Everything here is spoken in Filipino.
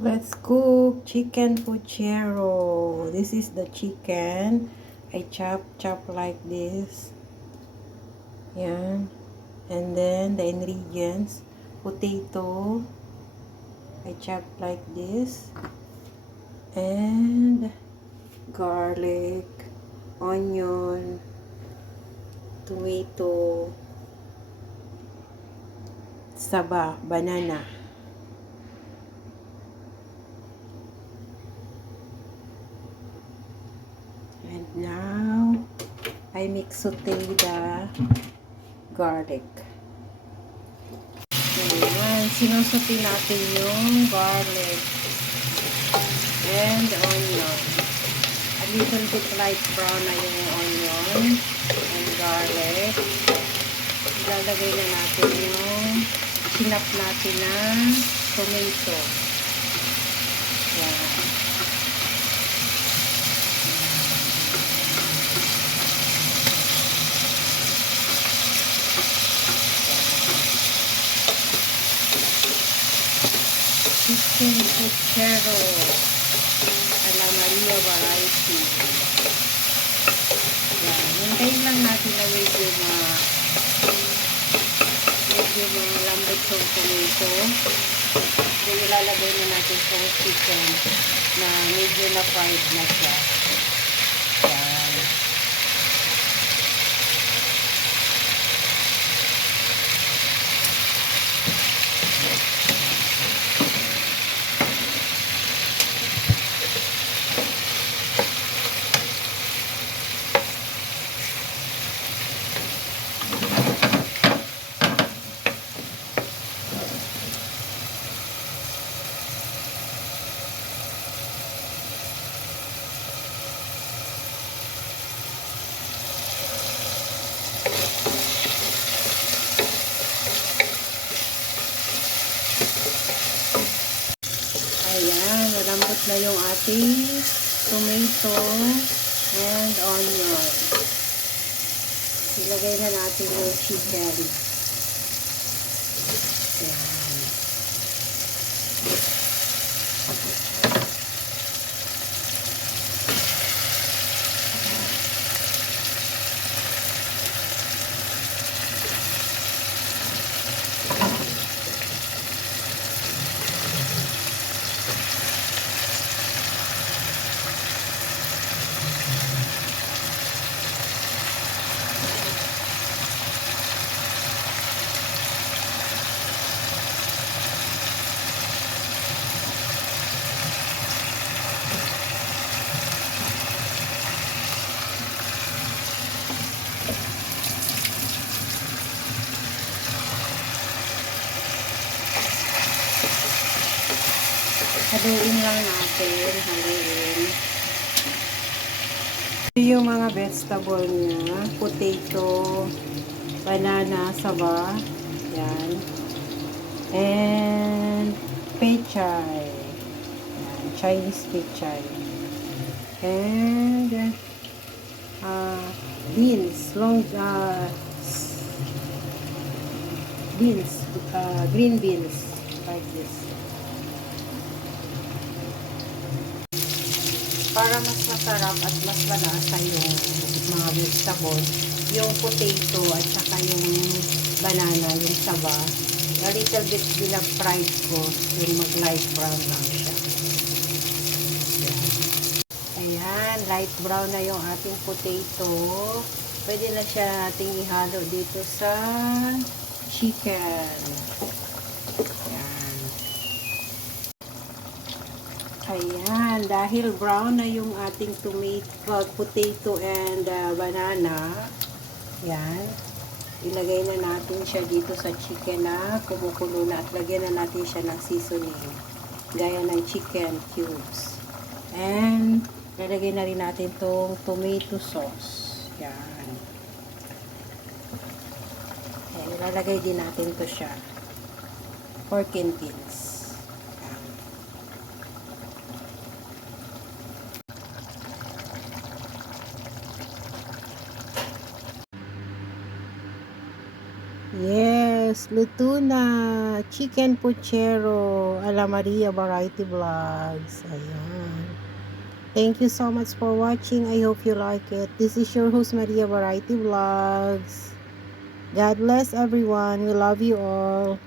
Let's cook chicken puchero. This is the chicken. I chop like this. Yan. And then the ingredients. Potato. I chop like this. And garlic, onion, tomato, saba, banana. And now, I mix saute the garlic. Ayan, sinusuti natin yung garlic and onion. A little bit light brown na yung onion and garlic. Ilalagay na natin yung sinap natin na tomato. Ayan. Chicken puchero ala Maria variety. Yan. Hintayin lang natin na medyo malambot yung tomato. Then ilalagay na natin yung chicken na medyo na fried na siya. Yan. Ayan, malambot na yung ating tomato and onion. Ilagay na natin yung chicken. Ayan. Haluin lang natin. Haluin. Ito yung mga vegetable niya. Potato, banana, saba. Yan. And pechay. Yan. Chinese pechay. And beans. Beans. Green beans. Like this. Para mas masarap at mas malasa yung mga vegetable, yung potato at saka yung banana, yung saba, a little bit fried ko, yung mag-light brown lang siya. Ayan, light brown na yung ating potato. Pwede na siya nating ihalo dito sa chicken. Ayan, dahil brown na yung ating tomato, potato and banana, yan, ilagay na natin siya dito sa chicken na kumukulo na at lagyan na natin siya ng seasoning, gaya ng chicken cubes. And, lalagay na rin natin tong tomato sauce. Yan. Ayan, ilalagay din natin to siya. Pork and beans. Yes, guys. Luto na. Chicken puchero. Ala Maria Variety Vlogs. Ayan. Thank you so much for watching. I hope you like it. This is your host Maria Variety Vlogs. God bless everyone. We love you all.